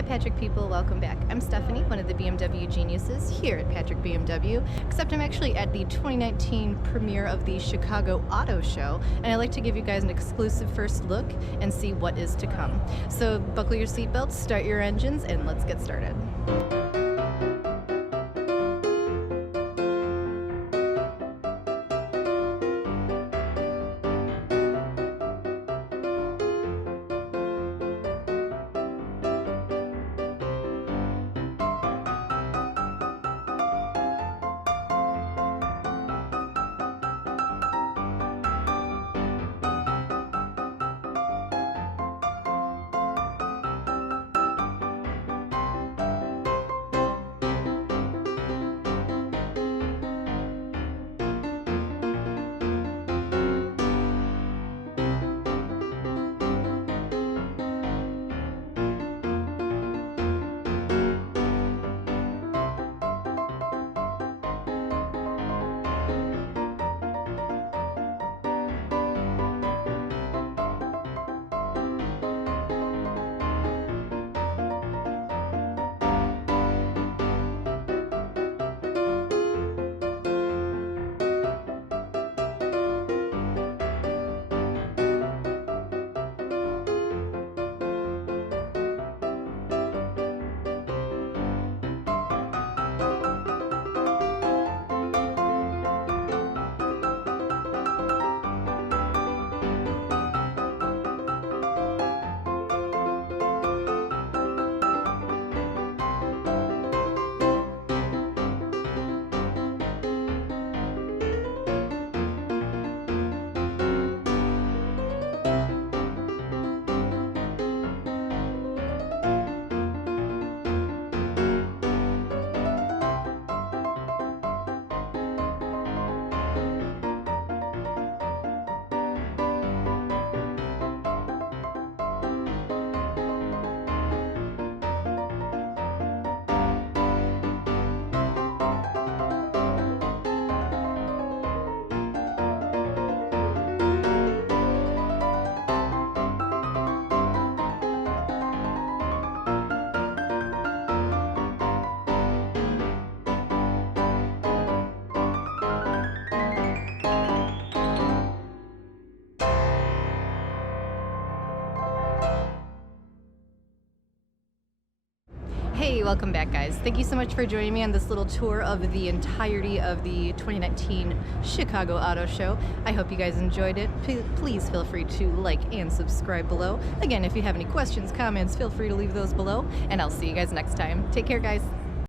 Hi Patrick people, welcome back. I'm Stephanie, one of the BMW geniuses here at Patrick BMW, except I'm actually at the 2019 premiere of the Chicago Auto Show, and I'd like to give you guys an exclusive first look and see what is to come. So buckle your seatbelts, start your engines, and let's get started. Hey, welcome back guys. Thank you so much for joining me on this little tour of the entirety of the 2019 Chicago Auto Show. I hope you guys enjoyed it. Please feel free to like and subscribe below. Again, if you have any questions, comments, feel free to leave those below, and I'll see you guys next time. Take care, guys.